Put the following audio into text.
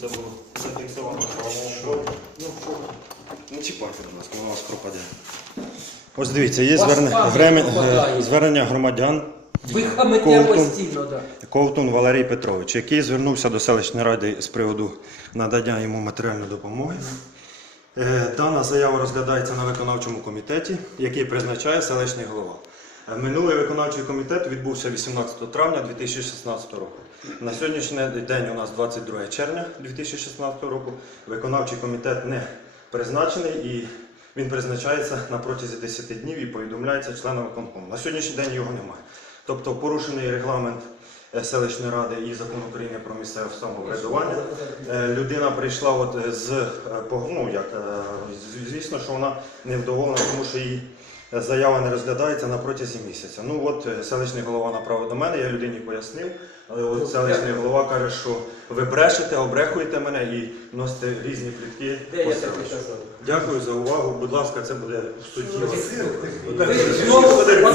це було зафіксовано правовому полі. Ну, що? Не чіпайте, будь ласка, воно у вас пропаде. Ось дивіться, є Вас звернення, пам'ять е, звернення громадян Ви хамите Ковтун. постійно, так. Ковтун Валерій Петрович, який звернувся до селищної ради з приводу надання йому матеріальної допомоги. Е, Дана заява розглядається на виконавчому комітеті, який призначає селищний голова. Е, Минулий виконавчий комітет відбувся 18 травня 2016 року. На сьогоднішній день у нас 22 червня 2016 року. Виконавчий комітет не призначений і він призначається на протязі 10 днів і повідомляється членам виконкому. На сьогоднішній день його немає. Тобто порушений регламент е, селищної ради і закон України про місцеве самоврядування. Е, Людина прийшла от з ну, як, звісно, що вона невдоволена, тому що її заява не розглядається на протязі місяця. Ну от е, селищний голова направив до мене, я людині пояснив. Але от селищний голова каже, що ви брешете, обрехуєте мене і носите різні плітки. По селищу. Дякую за увагу. Будь ласка, це буде в суді.